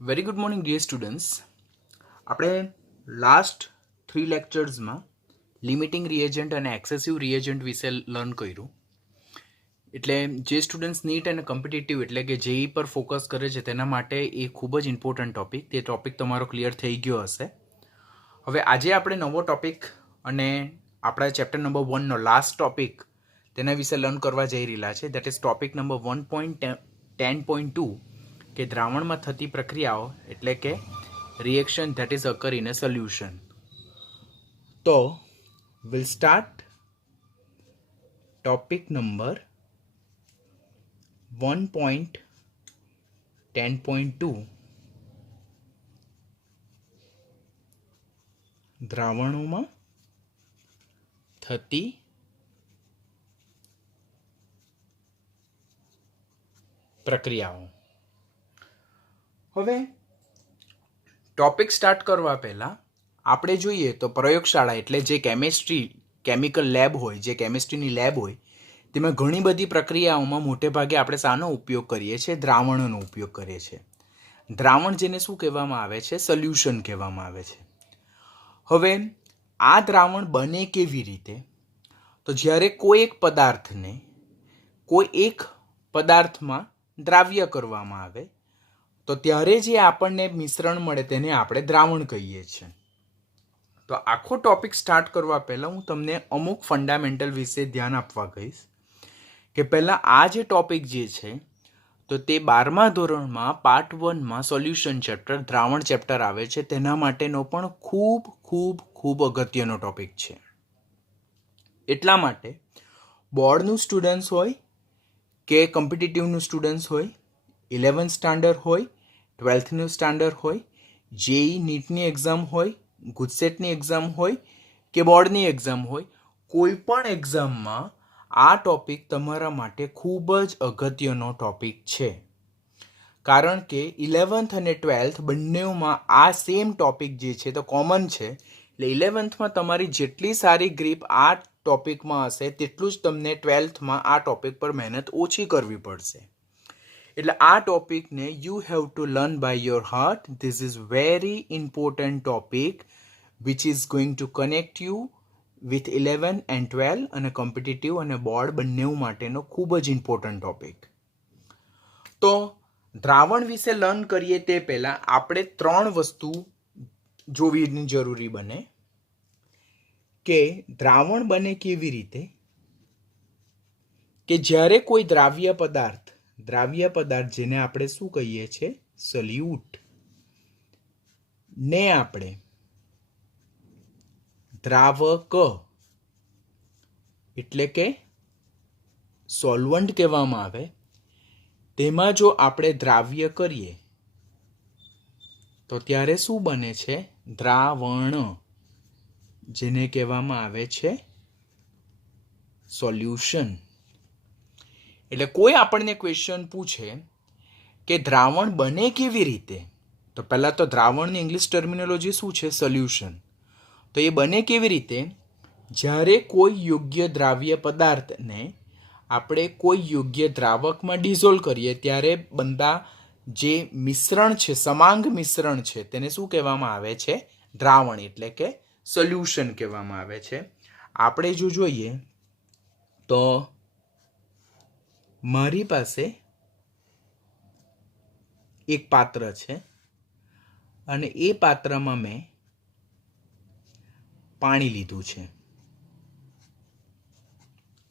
Very good morning dear students. આપણે last 3 લેક્ચર્સમાં limiting reagent અને એક્સેસિવ રિએજન્ટ વિશે લર્ન કર્યું. એટલે જે સ્ટુડન્ટ્સ નીટ અને કોમ્પિટિટિવ એટલે કે જેઈ પર ફોકસ કરે છે તેના માટે એ ખૂબ જ ઇમ્પોર્ટન્ટ ટોપિક. તે ટોપિક તમારો ક્લિયર થઈ ગયો હશે. હવે આજે આપણે નવો ટોપિક અને આપણા ચેપ્ટર નંબર 1નો લાસ્ટ ટોપિક તેના વિશે લર્ન કરવા જઈ રહેલા છે. દેટ ઇઝ ટોપિક નંબર 1.10.2 કે દ્રાવણમાં થતી પ્રક્રિયાઓ એટલે કે reaction that is અકર in a solution. તો વિલ સ્ટાર્ટ ટોપિક નંબર 1.10.2 દ્રાવણોમાં થતી પ્રક્રિયાઓ. હવે ટોપિક સ્ટાર્ટ કરવા પહેલાં આપણે જોઈએ તો પ્રયોગશાળા એટલે જે કેમિકલ લેબ હોય, જે કેમિસ્ટ્રીની લેબ હોય, તેમાં ઘણી બધી પ્રક્રિયાઓમાં મોટે ભાગે આપણે શાનો ઉપયોગ કરીએ છીએ? દ્રાવણોનો ઉપયોગ કરીએ છીએ. દ્રાવણ જેને શું કહેવામાં આવે છે? સોલ્યુશન કહેવામાં આવે છે. હવે આ દ્રાવણ બને કેવી રીતે? તો જ્યારે કોઈ એક પદાર્થને કોઈ એક પદાર્થમાં દ્રાવ્ય કરવામાં આવે તો ત્યારે જે આપણને મિશ્રણ મળે તેને આપણે દ્રાવણ કહીએ છીએ. તો આખો ટોપિક સ્ટાર્ટ કરવા પહેલાં હું તમને અમુક ફંડામેન્ટલ વિશે ધ્યાન આપવા કહીશ કે પહેલાં આ જે ટોપિક જે છે તો તે 12મા ધોરણમાં પાર્ટ 1માં સોલ્યુશન ચેપ્ટર દ્રાવણ ચેપ્ટર આવે છે. તેના માટેનો પણ ખૂબ ખૂબ ખૂબ અગત્યનો ટોપિક છે. એટલા માટે બોર્ડનું સ્ટુડન્ટ્સ હોય કે કોમ્પિટિટિવનું સ્ટુડન્ટ્સ હોય, 11th સ્ટાન્ડર્ડ હોય, 12થનું સ્ટાન્ડર્ડ હોય, જેઈ નીટની એક્ઝામ હોય, ગુજસેટની એક્ઝામ હોય કે બોર્ડની એક્ઝામ હોય, કોઈ પણ એક્ઝામમાં આ ટોપિક તમારા માટે ખૂબ જ અગત્યનો ટોપિક છે. કારણ કે 11th અને 12th બંનેમાં આ સેમ ટોપિક જે છે તો કોમન છે. એટલે 11thમાં તમારી જેટલી સારી ગ્રીપ આ ટોપિકમાં હશે તેટલું જ તમને 12thમાં આ ટોપિક પર મહેનત ઓછી કરવી પડશે. એટલે આ ટોપિકને you have to learn by your heart. This is very important topic which is going to connect you with 11 and 12 અને કોમ્પિટિટિવ અને બોર્ડ બંને માટેનો ખૂબ જ ઇમ્પોર્ટન્ટ ટોપિક. તો દ્રાવણ વિશે લર્ન કરીએ તે પહેલાં આપણે 3 વસ્તુ જોવીની જરૂરી બને કે દ્રાવણ બને કેવી રીતે? કે જ્યારે કોઈ દ્રાવ્ય પદાર્થ જેને આપણે શું કહીએ છીએ? સોલ્યુટ ને આપણે દ્રાવક એટલે કે સોલ્વન્ટ કહેવામાં આવે, તેમાં જો આપણે દ્રાવ્ય કરીએ તો ત્યારે શું બને છે? દ્રાવણ, જેને કહેવામાં આવે છે સોલ્યુશન. એટલે કોઈ આપણને ક્વેશ્ચન પૂછે કે દ્રાવણ બને કેવી રીતે, તો પહેલાં તો દ્રાવણની ઇંગ્લિશ ટર્મિનોલોજી શું છે? સોલ્યુશન. તો એ બને કેવી રીતે? જ્યારે કોઈ યોગ્ય દ્રાવ્ય પદાર્થને આપણે કોઈ યોગ્ય દ્રાવકમાં ડિઝોલ્વ કરીએ ત્યારે બનતા જે મિશ્રણ છે, સમાંગ મિશ્રણ છે, તેને શું કહેવામાં આવે છે? દ્રાવણ એટલે કે સોલ્યુશન કહેવામાં આવે છે. આપણે જો જોઈએ તો મારી પાસે એક પાત્ર છે અને એ પાત્રમાં મેં પાણી લીધું છે.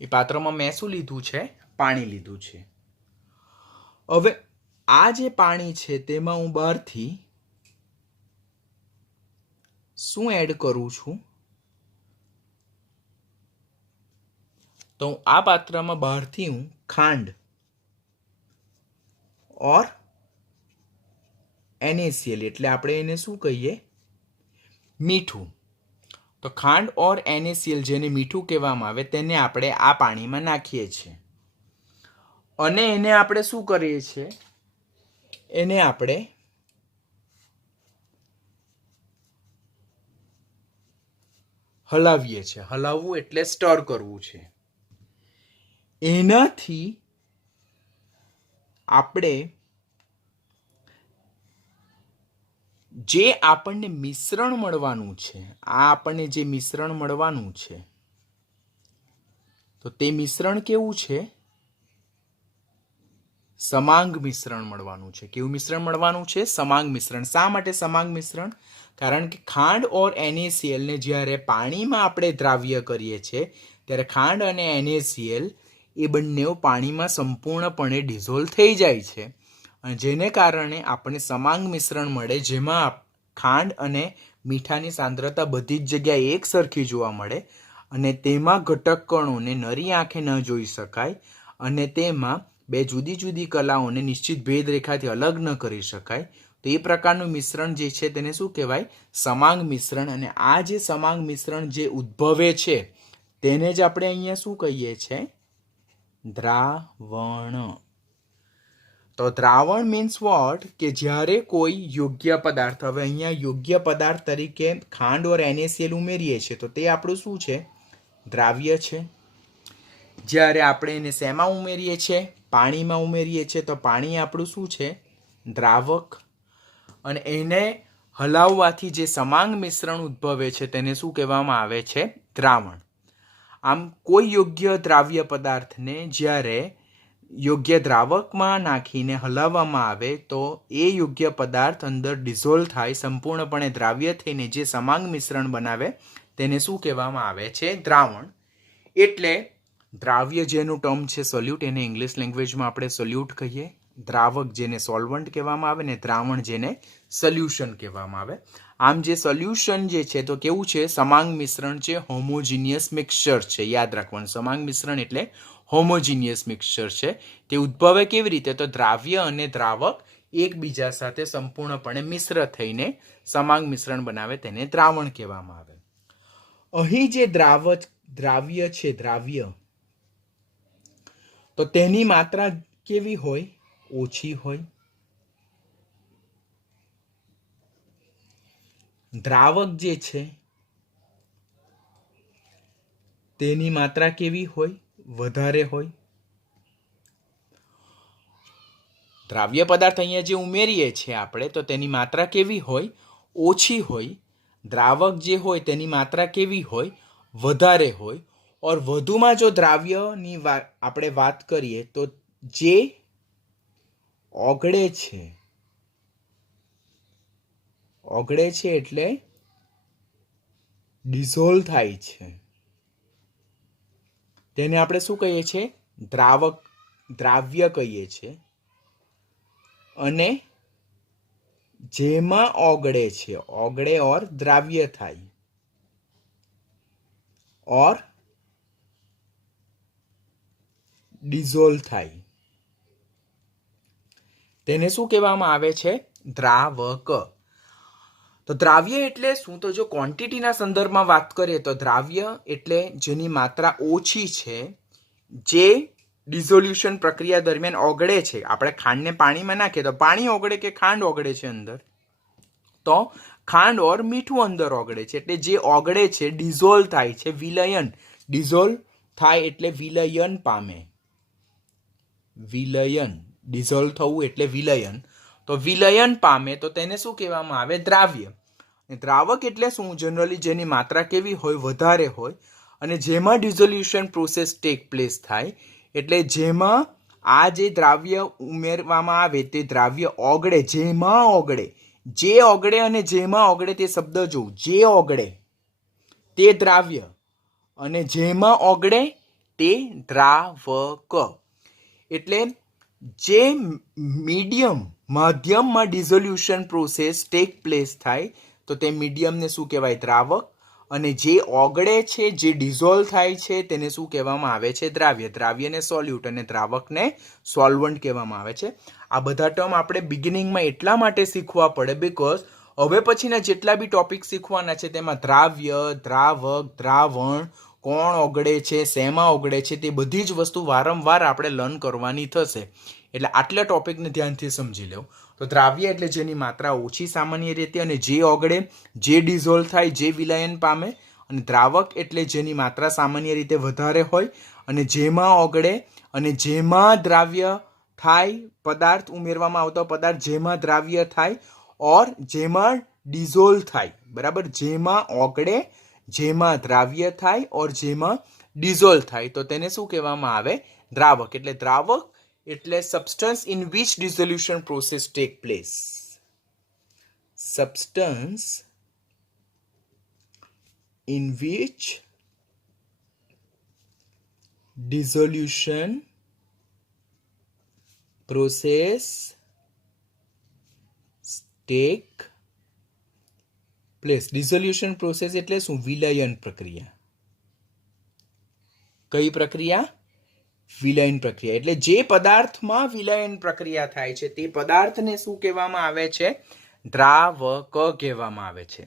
એ પાત્રમાં મેં શું લીધું છે? પાણી લીધું છે. હવે આ જે પાણી છે તેમાં હું બહારથી શું એડ કરું છું? તો આ પાત્રમાં બહારથી હું ખાંડ ઓર NaCl એટલે આપણે એને શું કહીએ? મીઠું. તો ખાંડ ઓર NaCl જેને મીઠું કહેવામાં આવે તેને આપણે આ પાણીમાં નાખીએ છીએ અને એને આપણે શું કરીએ છીએ? એને આપણે હલાવીએ છીએ. હલાવવું એટલે સ્ટર કરવું છે. એનાથી આપણે જે આપણને મિશ્રણ મળવાનું છે, આ આપણને જે મિશ્રણ મળવાનું છે તો તે મિશ્રણ કેવું છે? સમાંગ મિશ્રણ મળવાનું છે. કેવું મિશ્રણ મળવાનું છે? સમાંગ મિશ્રણ. શા માટે સમાંગ મિશ્રણ? કારણ કે ખાંડ ઓર NaCl ને જ્યારે પાણીમાં આપણે દ્રાવ્ય કરીએ છીએ ત્યારે ખાંડ અને NaCl એ બંને પાણીમાં સંપૂર્ણપણે ડિઝોલ્વ થઈ જાય છે અને જેને કારણે આપણને સમાંગ મિશ્રણ મળે, જેમાં ખાંડ અને મીઠાની સાંદ્રતા બધી જ જગ્યાએ એક સરખી જોવા મળે અને તેમાં ઘટક કણોને નરી આંખે ન જોઈ શકાય અને તેમાં બે જુદી જુદી કલાઓને નિશ્ચિત ભેદ રેખાથી અલગ ન કરી શકાય. તો એ પ્રકારનું મિશ્રણ જે છે તેને શું કહેવાય? સમાંગ મિશ્રણ. અને આ જે સમાંગ મિશ્રણ જે ઉદ્ભવે છે તેને જ આપણે અહીંયા શું કહીએ છીએ? દ્રાવણ. તો દ્રાવણ મીન્સ વોટ? કે જ્યારે કોઈ યોગ્ય પદાર્થ, હવે અહીંયા યોગ્ય પદાર્થ તરીકે ખાંડ ઓર NaCl ઉમેરીએ છીએ તો તે આપણું શું છે? દ્રાવ્ય છે. જ્યારે આપણે એને શેમાં ઉમેરીએ છીએ? પાણીમાં ઉમેરીએ છીએ તો પાણી આપણું શું છે? દ્રાવક. અને એને હલાવવાથી જે સમાંગ મિશ્રણ ઉદ્ભવે છે તેને શું કહેવામાં આવે છે? દ્રાવણ. આમ કોઈ યોગ્ય દ્રાવ્ય પદાર્થને જ્યારે યોગ્ય દ્રાવકમાં નાખીને હલાવવામાં આવે તો એ યોગ્ય પદાર્થ અંદર ડિઝોલ્વ થાય, સંપૂર્ણપણે દ્રાવ્ય થઈને જે સમાંગ મિશ્રણ બનાવે તેને શું કહેવામાં આવે છે? દ્રાવણ. એટલે દ્રાવ્ય જેનું ટર્મ છે સોલ્યુટ, એને ઇંગ્લિશ લેંગ્વેજમાં આપણે સોલ્યુટ કહીએ. દ્રાવક જેને સોલ્વન્ટ કહેવામાં આવે ને દ્રાવણ જેને સોલ્યુશન કહેવામાં આવે. આમ જે સોલ્યુશન જે છે તો કેવું છે? સમાંગ મિશ્રણ છે, હોમોજીનિયસ મિક્સચર છે. યાદ રાખવાનું, સમાંગ મિશ્રણ એટલે હોમોજીનિયસ મિક્સચર છે. તે ઉદ્ભવે કેવી રીતે? તો દ્રાવ્ય અને દ્રાવક એકબીજા સાથે સંપૂર્ણપણે મિશ્ર થઈને સમાંગ મિશ્રણ બનાવે તેને દ્રાવણ કહેવામાં આવે. અહીં જે દ્રાવ્ય છે, દ્રાવ્ય, તો તેની માત્રા કેવી હોય? ઓછી હોય. દ્રાવક જે છે તેની માત્રા કેવી હોય? વધારે હોય. દ્રાવ્ય પદાર્થ અહીંયા જે ઉમેરીએ છીએ આપણે તો તેની માત્રા કેવી હોય? ઓછી હોય. દ્રાવક જે હોય તેની માત્રા કેવી હોય? વધારે હોય. ઓર વધુમાં જો દ્રાવ્યની આપણે વાત કરીએ તો જે ઓગળે છે એટલે ડિઝોલ્વ થાય છે તેને આપણે શું કહીએ છીએ? દ્રાવ્ય કહીએ છીએ. અને જેમાં ઓગળે છે, ઓગળે ઓર દ્રાવ્ય થાય ઓર ડિઝોલ્વ થાય તેને શું કહેવામાં આવે છે? દ્રાવક. તો દ્રાવ્ય એટલે શું? તો જો ક્વોન્ટિટીના સંદર્ભમાં વાત કરીએ તો દ્રાવ્ય એટલે જેની માત્રા ઓછી છે, જે ડિઝોલ્યુશન પ્રક્રિયા દરમિયાન ઓગળે છે. આપણે ખાંડને પાણીમાં નાખીએ તો પાણી ઓગળે કે ખાંડ ઓગળે છે અંદર? તો ખાંડ ઓર મીઠું અંદર ઓગળે છે. એટલે જે ઓગળે છે ડિઝોલ્વ થાય છે, વિલયન. ડિઝોલ્વ થાય એટલે વિલયન પામે. વિલયન, ડિઝોલ્વ થવું એટલે વિલયન. તો વિલયન પામે તો તેને શું કહેવામાં આવે? દ્રાવ્ય. દ્રાવક એટલે શું? જનરલી જેની માત્રા કેવી હોય? વધારે હોય અને જેમાં ડિઝોલ્યુશન પ્રોસેસ ટેક પ્લેસ થાય. એટલે જેમાં આ જે દ્રાવ્ય ઉમેરવામાં આવે તે દ્રાવ્ય ઓગળે, જેમાં ઓગળે, જે ઓગળે અને જેમાં ઓગળે તે શબ્દ જોઉં. જે ઓગળે તે દ્રાવ્ય અને જેમાં ઓગળે તે દ્રાવક. એટલે જે માધ્યમમાં ડિઝોલ્યુશન પ્રોસેસ ટેક પ્લેસ થાય તો તે મીડિયમને શું કહેવાય? દ્રાવક. અને જે ઓગળે છે, જે ડિઝોલ્વ થાય છે તેને શું કહેવામાં આવે છે? દ્રાવ્ય. દ્રાવ્યને સોલ્યુટ અને દ્રાવકને સોલ્વન્ટ કહેવામાં આવે છે. આ બધા ટર્મ આપણે બિગિનિંગમાં એટલા માટે શીખવા પડે બિકોઝ હવે પછીના જેટલા બી ટોપિક શીખવાના છે તેમાં દ્રાવ્ય, દ્રાવક, દ્રાવણ, કોણ ઓગળે છે, શેમાં ઓગળે છે, તે બધી જ વસ્તુ વારંવાર આપણે લર્ન કરવાની થશે. એટલે આટલા ટોપિકને ધ્યાનથી સમજી લો. તો દ્રાવ્ય એટલે જેની માત્રા ઓછી સામાન્ય રીતે અને જે ઓગળે, જે ડિઝોલ્વ થાય, જે વિલયન પામે. અને દ્રાવક એટલે જેની માત્રા સામાન્ય રીતે વધારે હોય અને જેમાં ઓગળે અને જેમાં દ્રાવ્ય થાય, પદાર્થ ઉમેરવામાં આવતો પદાર્થ જેમાં દ્રાવ્ય થાય ઓર જેમાં ડિઝોલ્વ થાય, બરાબર, જેમાં ઓગળે, જેમાં દ્રાવ્ય થાય ઓર જેમાં ડિઝોલ્વ થાય, તો તેને શું કહેવામાં આવે? દ્રાવક. એટલે દ્રાવક એટલે substance in which dissolution process take place. Substance in which dissolution process take place. dissolution process એટલે શું? વિલયન પ્રક્રિયા. કઈ પ્રક્રિયા? વિલયન પ્રક્રિયા. એટલે જે પદાર્થમાં વિલયન પ્રક્રિયા થાય છે તે પદાર્થને શું કહેવામાં આવે છે? દ્રાવક કહેવામાં આવે છે.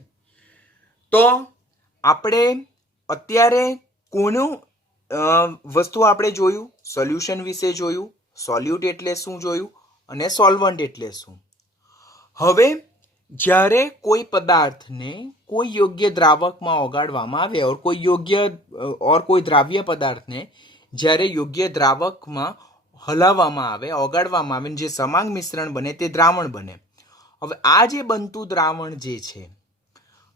તો આપણે અત્યારે કોનું વસ્તુ આપણે જોયું? સોલ્યુશન વિશે જોયું, સોલ્યુટ એટલે શું જોયું, અને સોલ્વન્ટ એટલે શું. હવે જ્યારે કોઈ પદાર્થને કોઈ યોગ્ય દ્રાવકમાં ઓગાળવામાં આવે ઓર કોઈ દ્રાવ્ય પદાર્થને જ્યારે યોગ્ય દ્રાવકમાં હલાવવામાં આવે, ઓગાળવામાં આવે, જે સમાંગ મિશ્રણ બને તે દ્રાવણ બને. હવે આ જે બનતું દ્રાવણ જે છે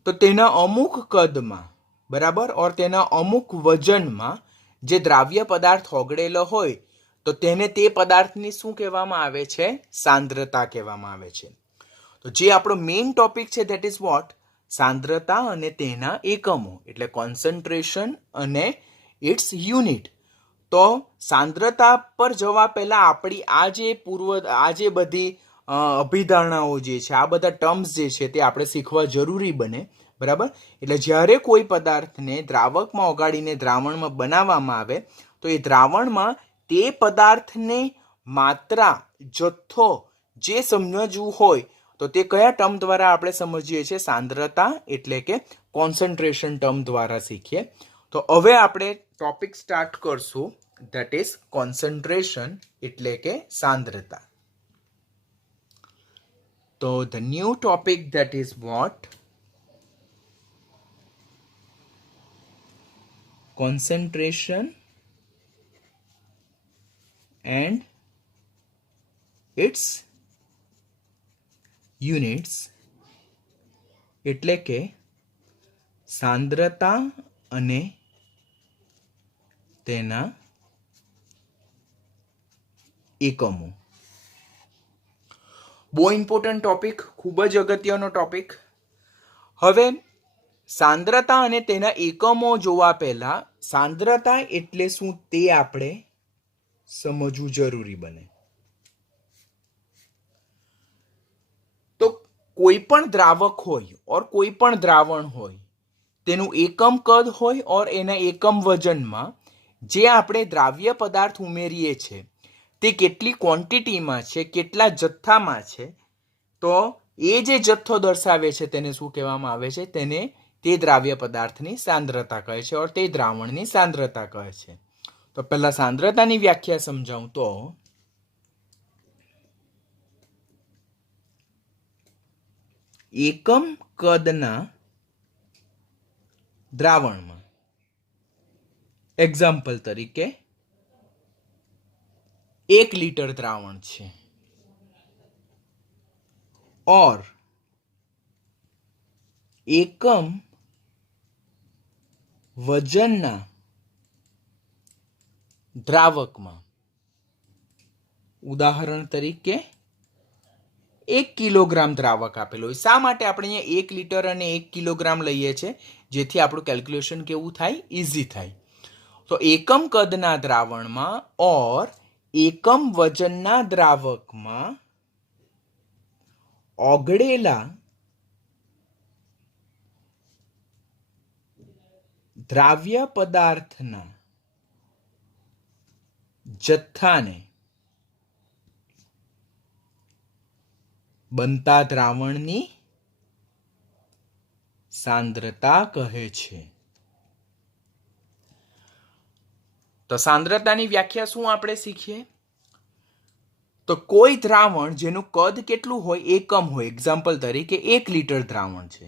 તો તેના અમુક કદમાં, બરાબર, ઓર તેના અમુક વજનમાં જે દ્રાવ્ય પદાર્થ ઓગળેલો હોય તો તેને તે પદાર્થની શું કહેવામાં આવે છે? સાંદ્રતા કહેવામાં આવે છે. તો જે આપણો મેઇન ટોપિક છે ધેટ ઇઝ વોટ? સાંદ્રતા અને તેના એકમો, એટલે કોન્સન્ટ્રેશન અને ઇટ્સ યુનિટ. તો સાંદ્રતા પર જવા પહેલા આપણી આ જે બધી અભિધારણાઓ જે છે, આ બધા ટર્મ્સ જે છે તે આપણે શીખવા જરૂરી બને, બરાબર. એટલે જ્યારે કોઈ પદાર્થને દ્રાવકમાં ઓગાળીને દ્રાવણમાં બનાવવામાં આવે તો એ દ્રાવણમાં તે પદાર્થને માત્રા, જથ્થો જે સમજવું હોય તો તે કયા ટર્મ દ્વારા આપણે સમજીએ છીએ? સાંદ્રતા એટલે કે કોન્સન્ટ્રેશન ટર્મ દ્વારા શીખીએ. તો હવે આપણે ટોપિક સ્ટાર્ટ કરશું, ધેટ ઇઝ કોન્સન્ટ્રેશન એટલે કે સાંદ્રતા. તો the new topic that is what? concentration and its units, એટલે કે સાંદ્રતા અને તેના એકમો. બહુ ઇમ્પોર્ટન્ટ ટોપિક, ખૂબ જ અગત્યનો ટોપિક. હવે સાંદ્રતા અને તેના એકમો જોવા પહેલા સાંદ્રતા એટલે શું તે આપણે સમજવું જરૂરી બને. તો કોઈ પણ દ્રાવક હોય ઓર કોઈ પણ દ્રાવણ હોય તેનું એકમ કદ હોય ઓર એના એકમ વજનમાં જે આપણે દ્રાવ્ય પદાર્થ ઉમેરીએ છીએ તે કેટલી ક્વોન્ટિટીમાં છે, કેટલા જથ્થામાં છે, તો એ જે જથ્થો દર્શાવે છે તેને શું કહેવામાં આવે છે? તેને તે દ્રાવ્ય પદાર્થની સાંદ્રતા કહે છે ઓર તે દ્રાવણની સાંદ્રતા કહે છે. તો પહેલા સાંદ્રતાની વ્યાખ્યા સમજાવું તો એકમ કદના દ્રાવણમાં, એક્ઝામ્પલ તરીકે 1 લિટર દ્રાવણ છે ઓર એકમ વજનના દ્રાવકમાં, ઉદાહરણ તરીકે 1 કિલોગ્રામ દ્રાવક આપેલો હોય. શા માટે આપણે અહીંયા 1 લિટર અને 1 કિલોગ્રામ લઈએ છીએ? જેથી આપણું કેલ્ક્યુલેશન કેવું થાય? ઇઝી થાય. તો એકમ કદના દ્રાવણમાં ઓર એકમ વજનના દ્રાવકમાં ઓગળેલા દ્રાવ્ય પદાર્થના જથ્થાને બનતા દ્રાવણની સાંદ્રતા કહે છે. તો સાંદ્રતાની વ્યાખ્યા શું આપણે શીખીએ? તો કોઈ દ્રાવણ જેનું કદ કેટલું હોય? એકમ હોય. એક્ઝામ્પલ તરીકે 1 લિટર દ્રાવણ છે.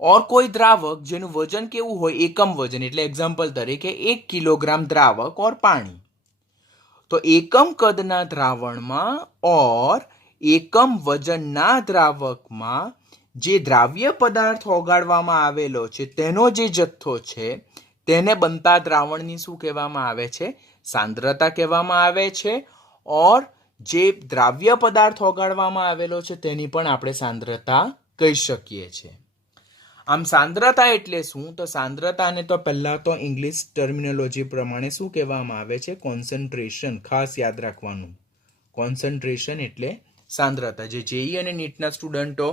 ઓર કોઈ દ્રાવક જેનું વજન કેવું હોય? એકમ વજન, એટલે એક્ઝામ્પલ તરીકે 1 કિલોગ્રામ દ્રાવક ઓર પાણી. તો એકમ કદના દ્રાવણમાં ઓર એકમ વજનના દ્રાવકમાં જે દ્રાવ્ય પદાર્થ ઓગાળવામાં આવેલો છે તેનો જે જથ્થો છે તેને બનતા દ્રાવણની શું કહેવામાં આવે છે? સાંદ્રતા કહેવામાં આવે છે. ઓર જે દ્રાવ્ય પદાર્થ ઓગાળવામાં આવેલો છે તેની પણ આપણે સાંદ્રતા કહી શકીએ છીએ. આમ સાંદ્રતા એટલે શું? તો સાંદ્રતાને તો પહેલા તો ઇંગ્લિશ ટર્મિનોલોજી પ્રમાણે શું કહેવામાં આવે છે? કોન્સન્ટ્રેશન. ખાસ યાદ રાખવાનું, કોન્સન્ટ્રેશન એટલે સાંદ્રતા. જે જેઈ અને નીટના સ્ટુડન્ટો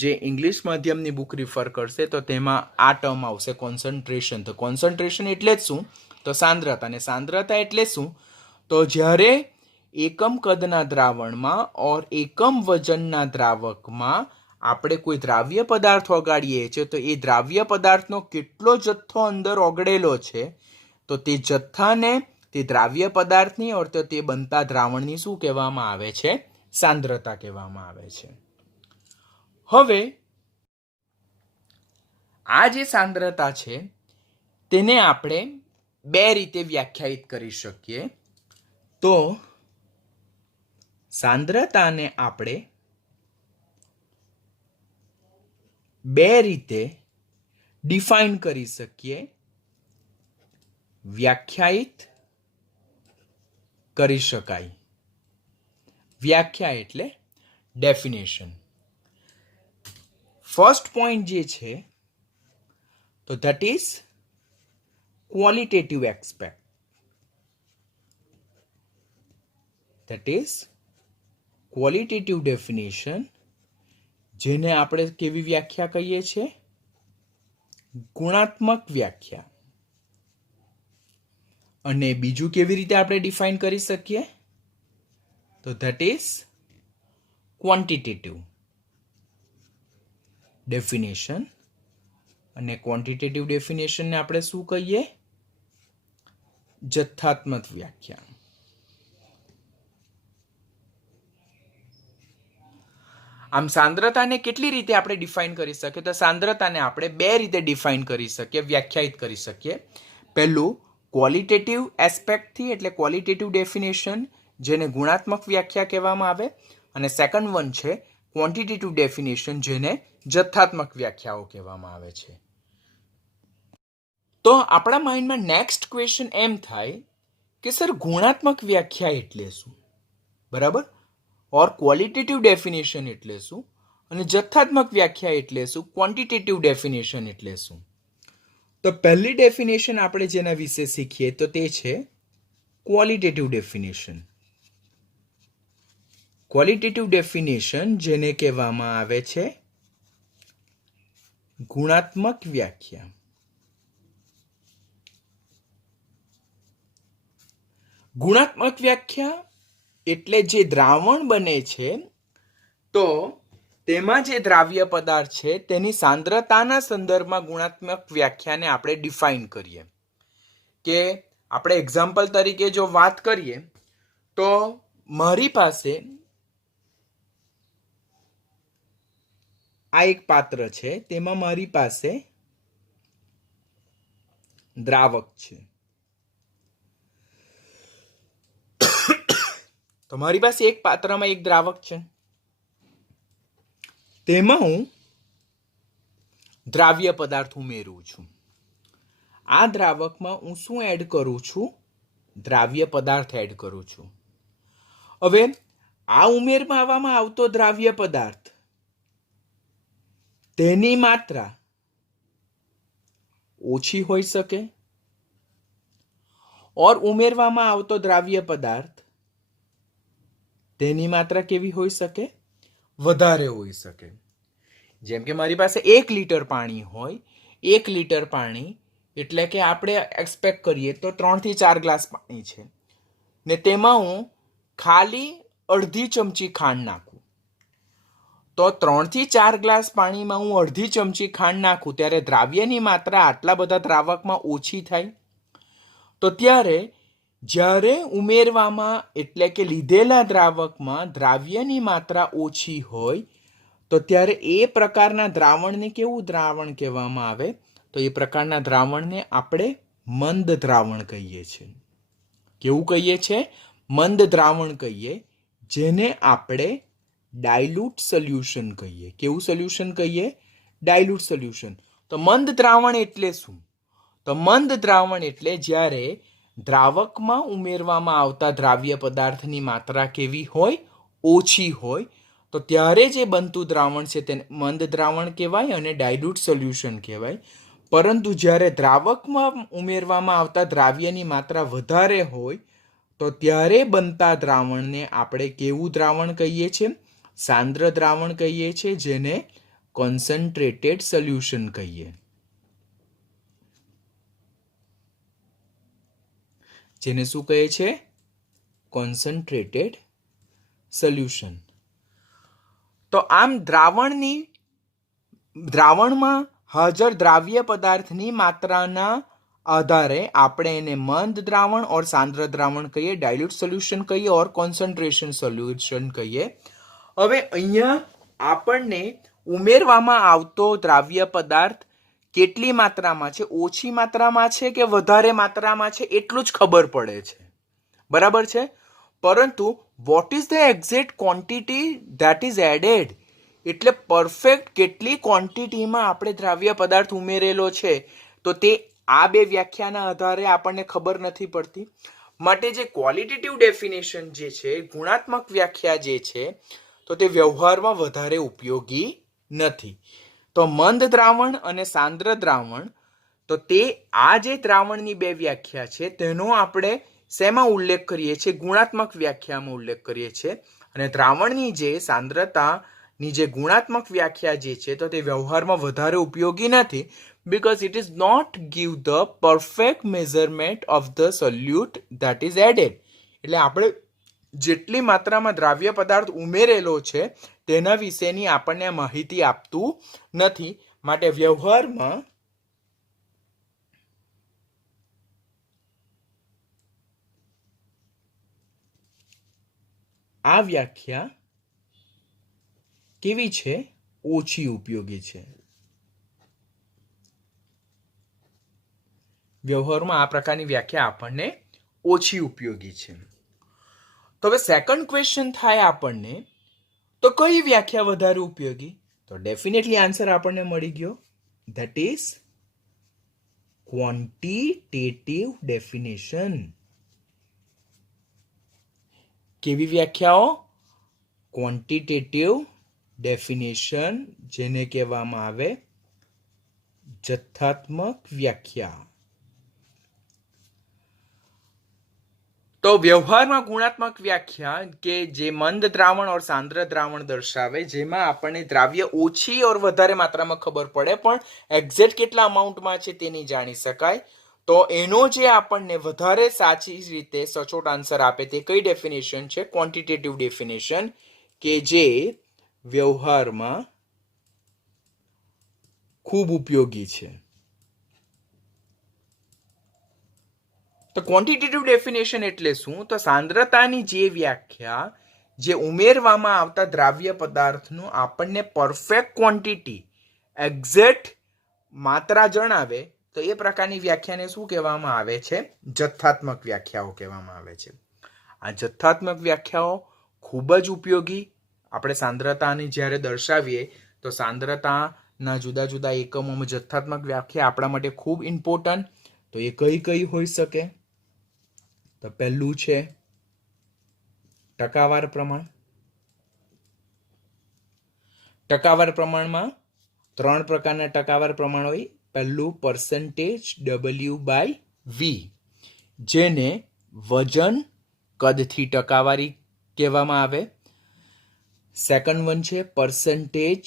જે ઇંગ્લિશ માધ્યમની બુક રિફર કરશે તો તેમાં આ ટર્મ આવશે, કોન્સન્ટ્રેશન. તો કોન્સન્ટ્રેશન એટલે જ શું? તો સાંદ્રતા. અને સાંદ્રતા એટલે શું? તો જ્યારે એકમ કદના દ્રાવણમાં ઓર એકમ વજનના દ્રાવકમાં આપણે કોઈ દ્રાવ્ય પદાર્થ ઓગાળીએ છીએ તો એ દ્રાવ્ય પદાર્થનો કેટલો જથ્થો અંદર ઓગળેલો છે તો તે જથ્થાને તે દ્રાવ્ય પદાર્થની ઓર તો તે બનતા દ્રાવણની શું કહેવામાં આવે છે? સાંદ્રતા કહેવામાં આવે છે. હવે આ જે સાંદ્રતા છે તેને આપણે બે રીતે વ્યાખ્યાયિત કરી શકીએ. તો સાંદ્રતાને આપણે બે રીતે ડિફાઇન કરી શકીએ, વ્યાખ્યાયિત કરી શકાય. વ્યાખ્યા એટલે ડેફિનેશન. ફર્સ્ટ પોઈન્ટ જે છે તો that is qualitative aspect. That is qualitative definition, જેને આપણે કેવી વ્યાખ્યા કહીએ છીએ? ગુણાત્મક વ્યાખ્યા. અને બીજું કેવી રીતે આપણે ડિફાઇન કરી શકીએ? તો ધેટ ઇઝ ક્વોન્ટિટેટિવ ડેફિનેશન. અને ક્વોન્ટિટેટિવ ડેફિનેશનને આપણે શું કહીએ? જથ્થાત્મક વ્યાખ્યા. આમ સાંદ્રતાને કેટલી રીતે આપણે ડિફાઇન કરી શકીએ? તો સાંદ્રતાને આપણે બે રીતે ડિફાઇન કરી શકીએ, વ્યાખ્યાયિત કરી શકીએ. પહેલું ક્વોલિટેટિવ એસ્પેક્ટથી, એટલે ક્વોલિટેટિવ ડેફિનેશન, જેને ગુણાત્મક વ્યાખ્યા કહેવામાં આવે. અને સેકન્ડ વન છે ક્વોન્ટિટેટિવ ડેફિનેશન, જેને જથ્થાત્મક વ્યાખ્યાઓ કહેવામાં આવે છે. તો આપણા માઇન્ડમાં નેક્સ્ટ ક્વેશ્ચન એમ થાય કે સર ગુણાત્મક વ્યાખ્યા એટલે શું? બરાબર. ઓર ક્વોલિટેટિવ ડેફિનેશન એટલે શું? અને જથ્થાત્મક વ્યાખ્યા એટલે શું? ક્વોન્ટિટેટિવ ડેફિનેશન એટલે શું? તો પહેલી ડેફિનેશન આપણે જેના વિશે શીખીએ તો તે છે ક્વોલિટેટિવ ડેફિનેશન. ક્વોલિટેટિવ ડેફિનેશન જેને કહેવામાં આવે છે ગુણાત્મક વ્યાખ્યા. ગુણાત્મક વ્યાખ્યા એટલે જે દ્રાવણ બને છે તો તેમાં જે દ્રાવ્ય પદાર્થ છે તેની સાંદ્રતાના સંદર્ભમાં ગુણાત્મક વ્યાખ્યાને આપણે ડિફાઇન કરીએ. કે આપણે એક્ઝામ્પલ તરીકે જો વાત કરીએ તો મારી પાસે આ એક પાત્ર છે, તેમાં મારી પાસે દ્રાવક છે. તો મારી પાસે એક પાત્રમાં એક દ્રાવક છે, તેમાં હું દ્રાવ્ય પદાર્થ ઉમેરું છું. આ દ્રાવકમાં હું શું એડ કરું છું? દ્રાવ્ય પદાર્થ એડ કરું છું. હવે આ ઉમેરવામાં આવતો દ્રાવ્ય પદાર્થ તેની માત્રા ઓછી હોઈ શકે ઓર ઉમેરવામાં આવતો દ્રાવ્ય પદાર્થ તેની માત્રા કેવી હોઈ શકે? વધારે હોઈ શકે. જેમ કે મારી પાસે 1 લીટર પાણી હોય, 1 લીટર પાણી એટલે કે આપણે એક્સપેક્ટ કરીએ તો 3 થી 4 ગ્લાસ પાણી છે ને તેમાં હું ખાલી અડધી ચમચી ખાંડ નાખું. તો 3 થી 4 ગ્લાસ પાણીમાં હું અડધી ચમચી ખાંડ નાખું ત્યારે દ્રાવ્યની માત્રા આટલા બધા દ્રાવકમાં ઓછી થાય. તો ત્યારે જ્યારે ઉમેરવામાં એટલે કે લીધેલા દ્રાવકમાં દ્રાવ્યની માત્રા ઓછી હોય તો ત્યારે એ પ્રકારના દ્રાવણને કેવું દ્રાવણ કહેવામાં આવે? તો એ પ્રકારના દ્રાવણને આપણે મંદ દ્રાવણ કહીએ છીએ. કેવું કહીએ છીએ? મંદ દ્રાવણ કહીએ, જેને આપણે ડાયલ્યુટ સોલ્યુશન કહીએ. કેવું સોલ્યુશન કહીએ? Dilute solution. તો મંદ દ્રાવણ એટલે શું? તો મંદ દ્રાવણ એટલે જ્યારે દ્રાવકમાં ઉમેરવામાં આવતા દ્રાવ્ય પદાર્થની માત્રા કેવી હોય? ઓછી હોય. તો ત્યારે જે બનતું દ્રાવણ છે તેને મંદ દ્રાવણ કહેવાય અને ડાયલ્યુટ સોલ્યુશન કહેવાય. પરંતુ જ્યારે દ્રાવકમાં ઉમેરવામાં આવતા દ્રાવ્યની માત્રા વધારે હોય તો ત્યારે બનતા દ્રાવણને આપણે કેવું દ્રાવણ કહીએ છીએ? સાંદ્ર દ્રાવણ કહીએ છીએ, જેને કોન્સન્ટ્રેટેડ સોલ્યુશન કહીએ. જેને શું કહે છે? Concentrated solution. તો આમ દ્રાવણમાં હાજર દ્રાવ્ય પદાર્થની માત્રાના આધારે આપણે એને મંદ દ્રાવણ और સાંદ્ર દ્રાવણ કહીએ, ડાયલ્યુટ સોલ્યુશન કહીએ और કોન્સન્ટ્રેશન સોલ્યુશન કહીએ. હવે અહીંયા આપણને ઉમેરવામાં આવતો દ્રાવ્ય પદાર્થ કેટલી માત્રામાં છે, ઓછી માત્રામાં છે કે વધારે માત્રામાં છે એટલું જ ખબર પડે છે. બરાબર છે? પરંતુ what is the exact quantity that is added, એટલે પરફેક્ટ કેટલી ક્વોન્ટિટીમાં આપણે દ્રાવ્ય પદાર્થ ઉમેરેલો છે તો તે આ બે વ્યાખ્યાના આધારે આપણને ખબર નથી પડતી. માટે જે ક્વોલિટેટિવ ડેફિનેશન જે છે, ગુણાત્મક વ્યાખ્યા જે છે, તો તે વ્યવહારમાં વધારે ઉપયોગી નથી. તો મંદ દ્રાવણ અને સાંદ્ર દ્રાવણ, તો તે આ જે દ્રાવણની બે વ્યાખ્યા છે તેનો આપણે શેમાં ઉલ્લેખ કરીએ છીએ? ગુણાત્મક વ્યાખ્યામાં ઉલ્લેખ કરીએ છીએ. અને દ્રાવણની જે સાંદ્રતાની જે ગુણાત્મક વ્યાખ્યા જે છે તો તે વ્યવહારમાં વધારે ઉપયોગી નથી, because it is not give the perfect measurement of the solute that is added. એટલે આપણે જેટલી માત્રામાં દ્રાવ્ય પદાર્થ ઉમેરેલો છે તેના વિશેની આપણને માહિતી આપતું નથી. માટે વ્યવહારમાં આ વ્યાખ્યા કેવી છે? ઓછી ઉપયોગી છે. વ્યવહારમાં આ પ્રકારની વ્યાખ્યા આપણને ઓછી ઉપયોગી છે. તો હવે સેકન્ડ ક્વેશ્ચન થાય આપણને, તો કઈ વ્યાખ્યા વધારે ઉપયોગી? તો ડેફિનેટલી આન્સર આપણને મળી ગયો, ધેટ ઇઝ ક્વોન્ટિટેટિવ ડેફિનેશન. કેવી વ્યાખ્યાઓ? ક્વોન્ટિટેટિવ ડેફિનેશન, જેને કહેવામાં આવે જથ્થાત્મક વ્યાખ્યા. તો વ્યવહારમાં ગુણાત્મક વ્યાખ્યા કે જે મંદ દ્રાવણ और સાંદ્ર દ્રાવણ દર્શાવે, જેમાં આપણને દ્રાવ્ય ઓછી और વધારે માત્રામાં ખબર પડે પણ એક્ઝેક્ટ કેટલા અમાઉન્ટમાં છે તે નહીં જાણી શકાય. તો એનો જે આપણને વધારે સાચી રીતે સચોટ આન્સર આપે તે કઈ ડેફિનેશન છે? ક્વોન્ટિટેટિવ ડેફિનેશન, કે જે વ્યવહારમાં ખૂબ ઉપયોગી છે. તો ક્વોન્ટિટેટિવ ડેફિનેશન એટલે શું? તો સાંદ્રતાની જે વ્યાખ્યા જે ઉમેરવામાં આવતા દ્રાવ્ય પદાર્થનું આપણને પરફેક્ટ ક્વોન્ટિટી, એક્ઝેક્ટ માત્રા જણાવે, તો એ પ્રકારની વ્યાખ્યાને શું કહેવામાં આવે છે? જથ્થાત્મક વ્યાખ્યાઓ કહેવામાં આવે છે. આ જથ્થાત્મક વ્યાખ્યાઓ ખૂબ જ ઉપયોગી. આપણે સાંદ્રતાની જ્યારે દર્શાવીએ તો સાંદ્રતાના જુદા જુદા એકમોમાં જથ્થાત્મક વ્યાખ્યા આપણા માટે ખૂબ ઇમ્પોર્ટન્ટ. તો એ કઈ કઈ હોઈ શકે? તો પહેલું છે ટકાવાર પ્રમાણ. ટકાવાર પ્રમાણમાં 3 પ્રકારના ટકાવાર પ્રમાણ હોય. પહેલું પર્સન્ટેજ W/V, જેને વજન કદથી ટકાવારી કહેવામાં આવે. સેકન્ડ વન છે પર્સન્ટેજ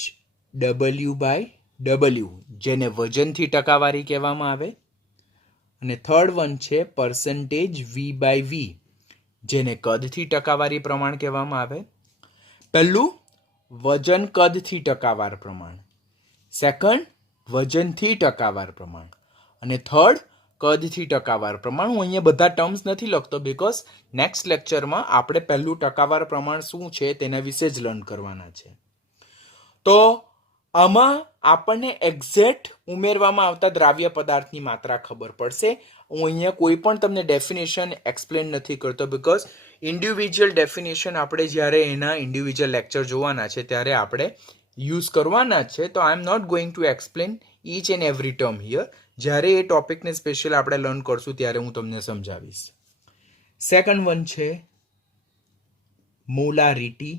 W/W, જેને વજનથી ટકાવારી કહેવામાં આવે. અને થર્ડ વન છે પર્સન્ટેજ V/V, જેને કદથી ટકાવારી પ્રમાણ કહેવામાં આવે. પહેલું વજન કદથી ટકાવાર પ્રમાણ, સેકન્ડ વજનથી ટકાવાર પ્રમાણ, અને થર્ડ કદથી ટકાવાર પ્રમાણ. હું અહીંયા બધા ટર્મ્સ નથી લખતો, બીકોઝ નેક્સ્ટ લેક્ચરમાં આપણે પહેલું ટકાવાર પ્રમાણ શું છે તેના વિશે જ લર્ન કરવાના છે. તો આમાં આપણને એક્ઝેક્ટ ઉમેરવામાં આવતા દ્રાવ્ય પદાર્થની માત્રા ખબર પડશે હું અહીંયા કોઈ પણ તમને ડેફિનેશન એક્સપ્લેન નથી કરતો, બીકોઝ ઇન્ડિવિજ્યુઅલ ડેફિનેશન આપણે જ્યારે એના ઇન્ડિવિજ્યુઅલ લેક્ચર જોવાના છે ત્યારે આપણે યુઝ કરવાના જ છે. તો I am not going to explain each and every term here. જ્યારે એ ટોપિકને સ્પેશિયલ આપણે લર્ન કરશું ત્યારે હું તમને સમજાવીશ. સેકન્ડ વન છે મોલારિટી,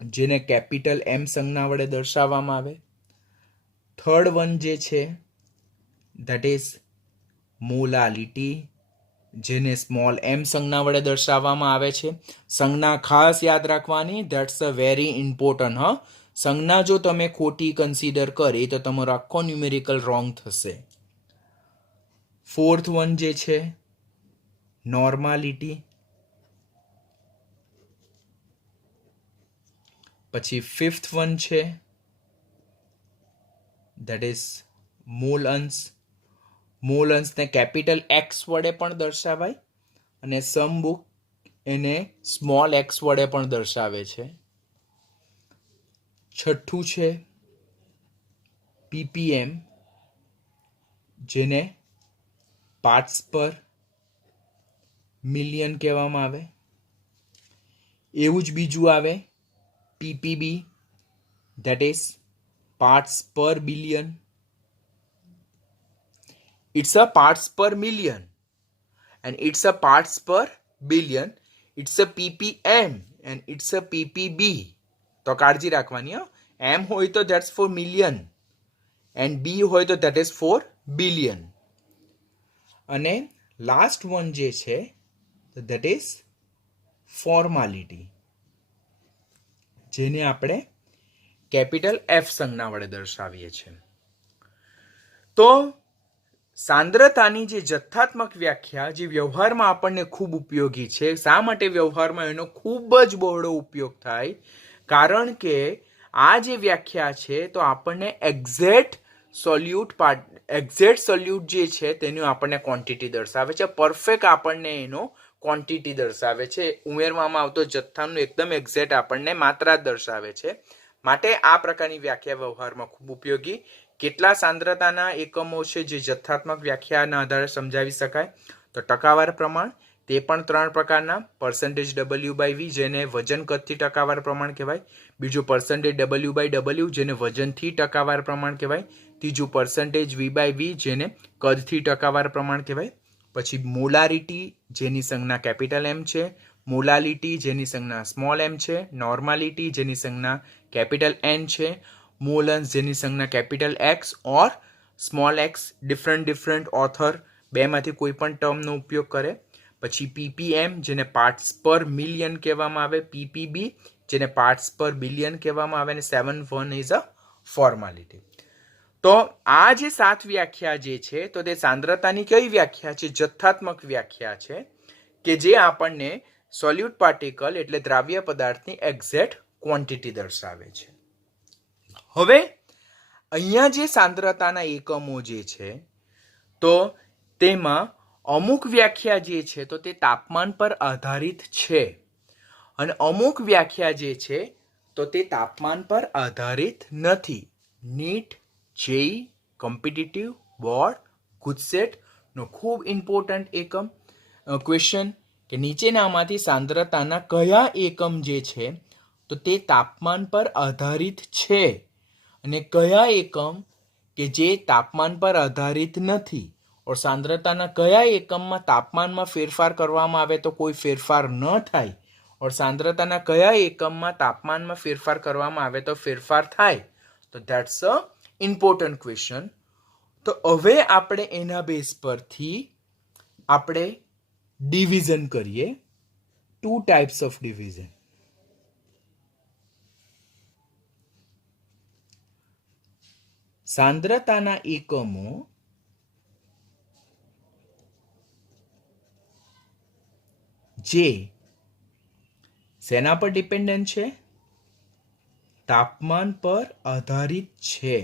જેને કેપિટલ એમ સંજ્ઞા વડે દર્શાવવામાં આવે. થર્ડ વન જે છે ધેટ ઇઝ મોલાલિટી, જેને સ્મોલ એમ સંજ્ઞા વડે દર્શાવવામાં આવે છે. સંજ્ઞા ખાસ યાદ રાખવાની, ધેટ્સ અ વેરી ઇમ્પોર્ટન્ટ. સંજ્ઞા જો તમે ખોટી કન્સિડર કરી તો તમારો આખો ન્યુમેરિકલ રોંગ થશે. ફોર્થ વન જે છે નોર્માલિટી, પછી ફિફ્થ વન છે ધેટ ઇઝ મૂલ અંશ. મૂલ અંશને કેપિટલ એક્સ વડે પણ દર્શાવાય અને સમ બુક એને સ્મોલ એક્સ વડે પણ દર્શાવે છે. છઠ્ઠું છે પીપીએમ, જેને પાર્ટ્સ પર મિલિયન કહેવામાં આવે. એવું જ બીજું આવે પીપીબી, ધેટ ઇઝ પાર્ટ્સ પર billion. It's a parts per million and it's a parts per billion. It's a ppm and it's a ppb. તો કાળજી રાખવાની. m હોય તો that's for million and b હોય તો that is for billion. અને last one જે છે that is formality, જેને આપણે કેપિટલ એફ સંજ્ઞા વડે દર્શાવીએ છીએ. તો સાંદ્રતાની જે જથ્થાત્મક વ્યાખ્યા જે વ્યવહારમાં આપણને ખૂબ ઉપયોગી છે. શા માટે વ્યવહારમાં એનો ખૂબ જ બહોળો ઉપયોગ થાય? કારણ કે આ જે વ્યાખ્યા છે તો આપણને એક્ઝેક્ટ સોલ્યુટ જે છે તેનું આપણને ક્વોન્ટિટી દર્શાવે છે. પરફેક્ટ આપણને એનો ક્વોન્ટિટી દર્શાવે છે. ઉમેરવામાં આવતો જથ્થાનું એકદમ એક્ઝેક્ટ આપણને માત્રા દર્શાવે છે. માટે આ પ્રકારની વ્યાખ્યા વ્યવહારમાં ખૂબ ઉપયોગી. કેટલા સાંદ્રતાના એકમો છે જે જથ્થાત્મક વ્યાખ્યાના આધારે સમજાવી શકાય? તો ટકાવાર પ્રમાણ, તે પણ 3 પ્રકારના. પર્સન્ટેજ W/V, જેને વજન કદથી ટકાવાર પ્રમાણ કહેવાય. બીજું પર્સન્ટેજ W/W, જેને વજનથી ટકાવાર પ્રમાણ કહેવાય. ત્રીજું પર્સન્ટેજ V/V, જેને કદથી ટકાવાર પ્રમાણ કહેવાય. પછી મોલારિટી, જેની સંજ્ઞા કેપિટલ એમ છે. મોલાલિટી, જેની સંજ્ઞા સ્મોલ એમ છે. નોર્માલિટી, જેની સંજ્ઞા કેપિટલ એન છે. મૂલ અંશ, જેની સંજ્ઞા કેપિટલ એક્સ ઓર સ્મોલ એક્સ. ડિફરન્ટ ઓથર બેમાંથી કોઈ પણ ટર્મનો ઉપયોગ કરે. પછી પીપીએમ, જેને પાર્ટ્સ પર મિલિયન કહેવામાં આવે. પીપીબી, જેને પાર્ટ્સ પર બિલિયન કહેવામાં આવે. અને 7 ઇઝ અ ફોર્માલિટી. તો આ જે 7 વ્યાખ્યા જે છે તો તે સાંદ્રતાની કઈ વ્યાખ્યા છે? જથ્થાત્મક વ્યાખ્યા છે કે જે આપણને સોલ્યુટ પાર્ટિકલ એટલે દ્રાવ્ય પદાર્થની એક્ઝેક્ટ ક્વોન્ટિટી દર્શાવે છે. હવે અહીંયા જે સાંદ્રતાના એકમો જે છે તો તેમાં અમુક વ્યાખ્યા જે છે તો તે તાપમાન પર આધારિત છે અને અમુક વ્યાખ્યા જે છે તો તે તાપમાન પર આધારિત નથી. NEET, JE, competitive, board, GUJCET નો ખૂબ ઇમ્પોર્ટન્ટ એકમ ક્વેશ્ચન કે નીચેનામાંથી સાંદ્રતાના કયા એકમ જે છે તો તે તાપમાન પર આધારિત છે અને કયા એકમ કે જે તાપમાન પર આધારિત નથી. ઓર સાંદ્રતાના કયા એકમમાં તાપમાનમાં ફેરફાર કરવામાં આવે તો કોઈ ફેરફાર ન થાય ઓર સાંદ્રતાના કયા એકમમાં તાપમાનમાં ફેરફાર કરવામાં આવે તો ફેરફાર થાય. તો ધેટ્સ અ ઇમ્પોર્ટન્ટ ક્વેશ્ચન. તો હવે આપણે એના બેઝ પરથી આપણે ડિવિઝન કરીએ. 2 ટાઈપ્સ ઓફ ડિવિઝન. સાંદ્રતાના એકમો જે શેના પર ડિપેન્ડન્ટ છે? તાપમાન પર આધારિત છે.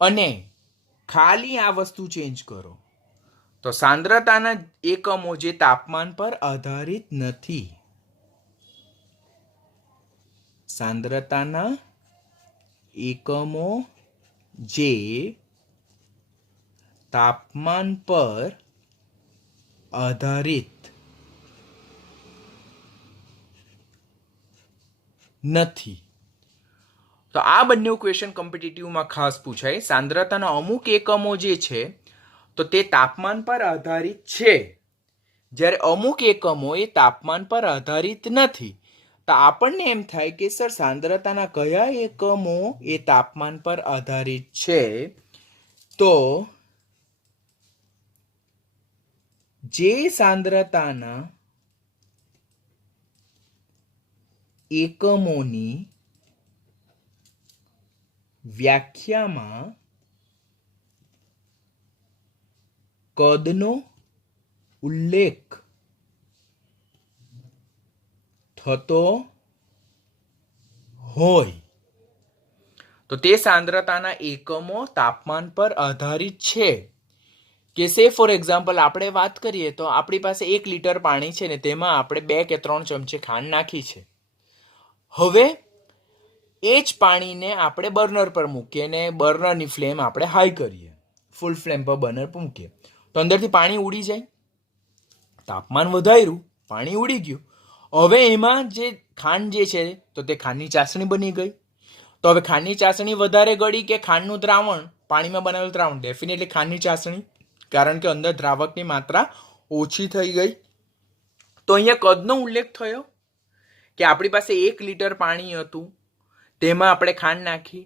અને ખાલી આ વસ્તુ ચેન્જ કરો તો સાંદ્રતાના એકમો જે તાપમાન પર આધારિત નથી. સાંદ્રતાના એકમો જે તાપમાન પર આધારિત નથી. તો આ બંને ક્વેશ્ચન કોમ્પિટિટિવમાં ખાસ પૂછાય. સાંદ્રતાના અમુક એકમો જે છે તો તે તાપમાન પર આધારિત છે, જ્યારે અમુક એકમો એ તાપમાન પર આધારિત નથી. તો આપણને એમ થાય કે સર સાંદ્રતાના કયા એકમો એ તાપમાન પર આધારિત છે? તો જે સાંદ્રતાના એકમોની વ્યાખ્યામાં કદનો ઉલ્લેખ થતો હોય તો તે સાંદ્રતાના એકમો તાપમાન પર આધારિત છે. કે સે ફોર એક્ઝામ્પલ આપણે વાત કરીએ તો આપણી પાસે 1 લીટર પાણી છે ને તેમાં આપણે 2 કે 3 ચમચી ખાંડ નાખી છે. હવે એ જ પાણીને આપણે બર્નર પર મૂકીએ ને બર્નરની ફ્લેમ આપણે હાઈ કરીએ, ફૂલ ફ્લેમ પર બર્નર પર મૂકીએ તો અંદરથી પાણી ઉડી જાય. તાપમાન વધાર્યું, પાણી ઉડી ગયું. હવે એમાં જે ખાંડ જે છે તો તે ખાંડની ચાસણી બની ગઈ. તો હવે ખાંડની ચાસણી વધારે ગળી કે ખાંડનું દ્રાવણ, પાણીમાં બનાવેલું દ્રાવણ? ડેફિનેટલી ખાંડની ચાસણી, કારણ કે અંદર દ્રાવકની માત્રા ઓછી થઈ ગઈ. તો અહીંયા કદનો ઉલ્લેખ થયો કે આપણી પાસે 1 લીટર પાણી હતું, તેમાં આપણે ખાંડ નાખી,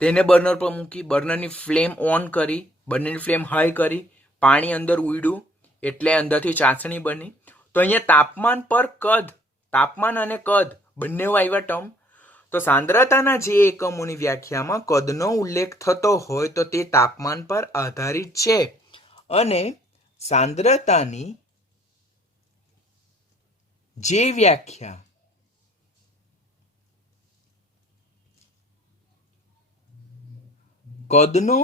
તેને બર્નર પર મૂકી, બર્નરની ફ્લેમ ઓન કરી, બર્નરની ફ્લેમ હાઈ કરી, પાણી અંદર ઉડ્યું એટલે અંદરથી ચાસણી બની. તો અહીંયા તાપમાન પર કદ, તાપમાન અને કદ બંને આવ્યા ટર્મ. તો સાંદ્રતાના જે એકમોની વ્યાખ્યામાં કદનો ઉલ્લેખ થતો હોય તો તે તાપમાન પર આધારિત છે. અને સાંદ્રતાની જે વ્યાખ્યા કદનો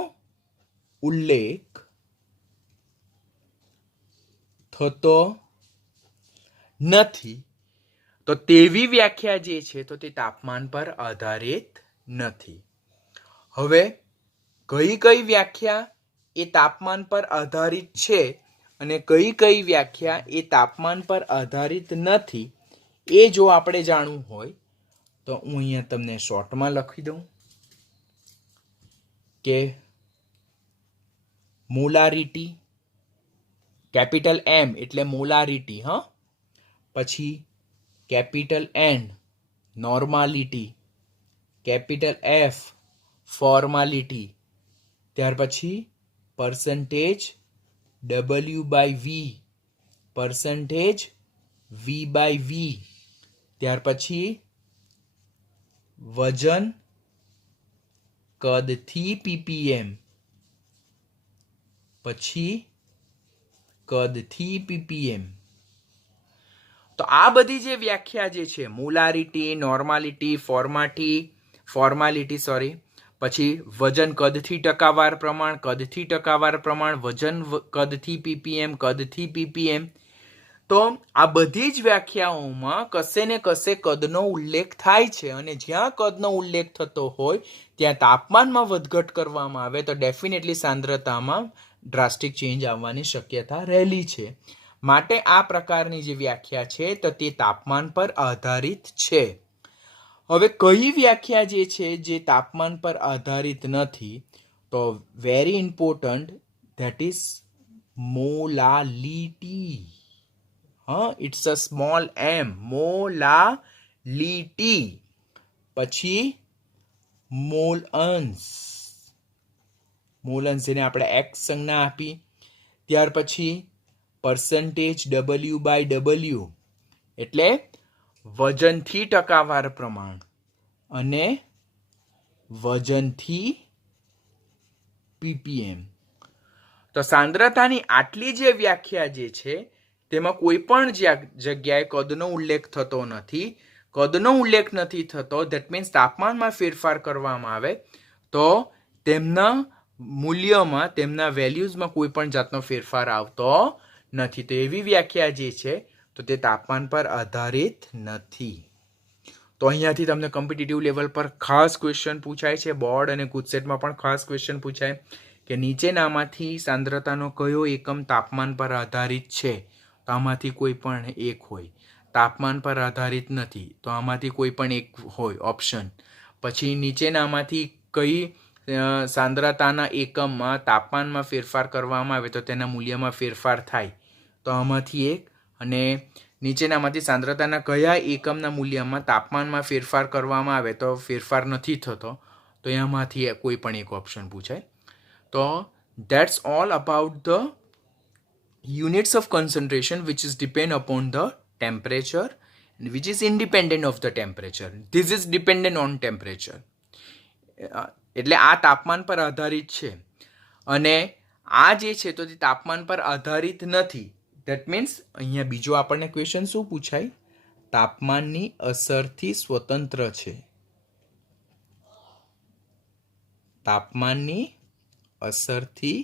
ઉલ્લેખ થતો નથી તો તેવી વ્યાખ્યા જે છે તો તે તાપમાન પર આધારિત નથી. હવે કઈ કઈ વ્યાખ્યા એ તાપમાન પર આધારિત છે અને કઈ કઈ વ્યાખ્યા એ તાપમાન પર આધારિત નથી, એ જો આપણે જાણવું હોય તો હું અહીંયા તમને શોર્ટમાં લખી દઉં કે મોલારિટી, કેપિટલ M એટલે મોલારિટી, પછી capital N normality, capital F formality, ત્યાર પછી પરસેન્ટેજ W/V, પરસેન્ટેજ V/V, ત્યાર પછી વજન કદથી ppm, પછી કદથી ppm. તો આ બધી જે વ્યાખ્યા જે છે, મોલારિટી, નોર્માલિટી, ફોર્માલિટી, પછી વજન કદથી ટકાવાર પ્રમાણ, કદથી ટકાવાર પ્રમાણ, વજન કદથી ppm, કદથી ppm. તો આ બધી જ વ્યાખ્યાઓમાં કશે ને કશે કદનો ઉલ્લેખ થાય છે. અને જ્યાં કદનો ઉલ્લેખ થતો હોય ત્યાં તાપમાનમાં વધઘટ કરવામાં આવે તો ડેફિનેટલી સાંદ્રતામાં ડ્રાસ્ટિક ચેન્જ આવવાની શક્યતા રહેલી છે. માટે આ પ્રકારની જે વ્યાખ્યા છે તો તે તાપમાન પર આધારિત છે. હવે કઈ વ્યાખ્યા જે છે જે તાપમાન પર આધારિત નથી, તો very important, that is molality. It's a small m, molality. પછી મોલઅંશ, જેને આપણે x સંજ્ઞા આપી. ત્યાર પછી પરસેન્ટેજ W/W એટલે વજનથી ટકાવાર પ્રમાણ અને વજનથી ppm. તો સાંદ્રતાની આટલી જે વ્યાખ્યા જે છે તેમાં કોઈ પણ જગ્યાએ કદનો ઉલ્લેખ થતો નથી. કદનો ઉલ્લેખ નથી થતો, ધેટ મીન્સ તાપમાનમાં ફેરફાર કરવામાં આવે તો તેમના મૂલ્યમાં, તેમના વેલ્યુઝમાં કોઈ પણ જાતનો ફેરફાર આવતો નથી. તો એવી વ્યાખ્યા જે છે તો તે તાપમાન પર આધારિત નથી. તો અહીંયાથી તમને કોમ્પિટિટિવ લેવલ પર ખાસ ક્વેશ્ચન પૂછાય છે, બોર્ડ અને ગુજસેટમાં પણ ખાસ ક્વેશ્ચન પૂછાય કે નીચેનામાંથી સાંદ્રતાનો કયો એકમ તાપમાન પર આધારિત છે? તો આમાંથી કોઈ પણ એક હોય. તાપમાન પર આધારિત નથી તો આમાંથી કોઈ પણ એક હોય ઓપ્શન. પછી નીચેનામાંથી કઈ સાંદ્રતાના એકમમાં તાપમાનમાં ફેરફાર કરવામાં આવે તો તેના મૂલ્યમાં ફેરફાર થાય? તો આમાંથી એક. અને નીચેનામાંથી સાંદ્રતાના કયા એકમના મૂલ્યમાં તાપમાનમાં ફેરફાર કરવામાં આવે તો ફેરફાર નથી થતો? તો એમાંથી કોઈ પણ એક ઓપ્શન પૂછાય. તો that's all about the units of concentration which is depend upon the temperature and which is independent of the temperature. This is dependent on temperature. એટલે આ તાપમાન પર આધારિત છે અને આ જે છે તો તે તાપમાન પર આધારિત નથી. ધેટ મીન્સ અહીંયા બીજો આપણને ક્વેશ્ચન શું પૂછાય? તાપમાનની અસરથી સ્વતંત્ર છે. તાપમાનની અસરથી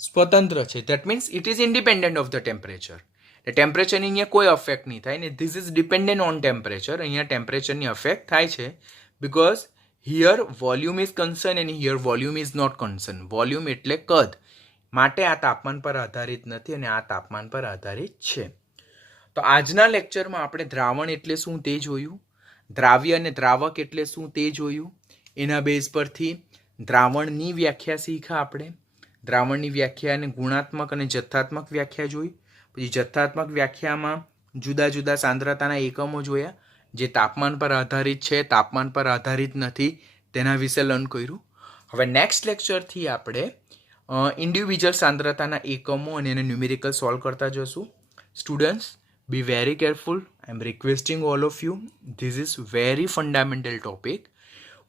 સ્વતંત્ર છે. That means it is independent of the temperature. ટેમ્પરેચરની અહીંયા કોઈ અફેક્ટ નહીં થાય ને this is dependent on temperature. અહીંયા ટેમ્પરેચરની અફેક્ટ થાય છે because here volume is concern and here volume is not concern. Volume એટલે કદ, માટે આ તાપમાન પર આધારિત નથી અને આ તાપમાન પર આધારિત છે. તો આજના લેક્ચરમાં આપણે દ્રાવણ એટલે શું તે જોયું, દ્રાવ્ય અને દ્રાવક એટલે શું તે જોયું. એના બેઝ પરથી દ્રાવણની વ્યાખ્યા શીખ્યા આપણે. દ્રાવણની વ્યાખ્યા અને ગુણાત્મક અને જથ્થાત્મક વ્યાખ્યા જોઈ. પછી જથ્થાત્મક વ્યાખ્યામાં જુદા જુદા સાંદ્રતાના એકમો જોયા જે તાપમાન પર આધારિત છે, તાપમાન પર આધારિત નથી, તેના વિશે લર્ન કર્યું. હવે નેક્સ્ટ લેક્ચરથી આપણે ઇન્ડિવિજ્યુઅલ સાંદ્રતાના એકમો અને એને ન્યુમેરિકલ સોલ્વ કરતા જશું. Students, be very careful. I am requesting all of you. This is very fundamental topic.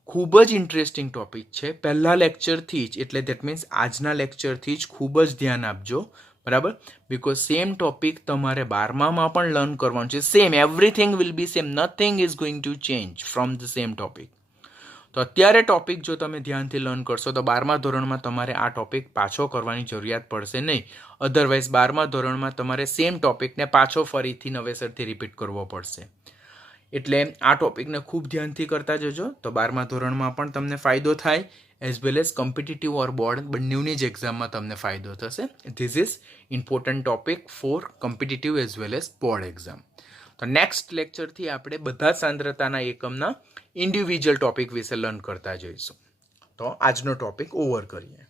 ખૂબ જ ઇન્ટરેસ્ટિંગ ટોપિક છે. પહેલા લેક્ચરથી જ એટલે દેટ મીન્સ આજના લેક્ચરથી જ ખૂબ જ ધ્યાન આપજો, બરાબર? બિકોઝ સેમ ટોપિક તમારે 12મામાં પણ લર્ન કરવાનું છે. Same, everything will be same, nothing is going to change from the same topic. તો અત્યારે ટોપિક જો તમે ધ્યાનથી લર્ન કરશો તો 12મા ધોરણમાં તમારે આ ટોપિક પાછો કરવાની જરૂરિયાત પડશે નહીં. અધરવાઇઝ 12મા ધોરણમાં તમારે સેમ ટોપિકને પાછો ફરીથી નવેસરથી રિપીટ કરવો પડશે. એટલે આ ટોપિકને ખૂબ ધ્યાનથી કરતા જજો તો 12મા ધોરણમાં પણ તમને ફાયદો થાય as well as competitive or board બંનેની જ એક્ઝામમાં તમને ફાયદો થશે. This is important topic for competitive as well as board exam. તો નેક્સ્ટ લેક્ચરથી આપણે બધા સાંદ્રતાના એકમના ઇન્ડિવિજ્યુઅલ ટોપિક વિશે લર્ન કરતા જઈશું. તો આજનો ટોપિક ઓવર કરીએ.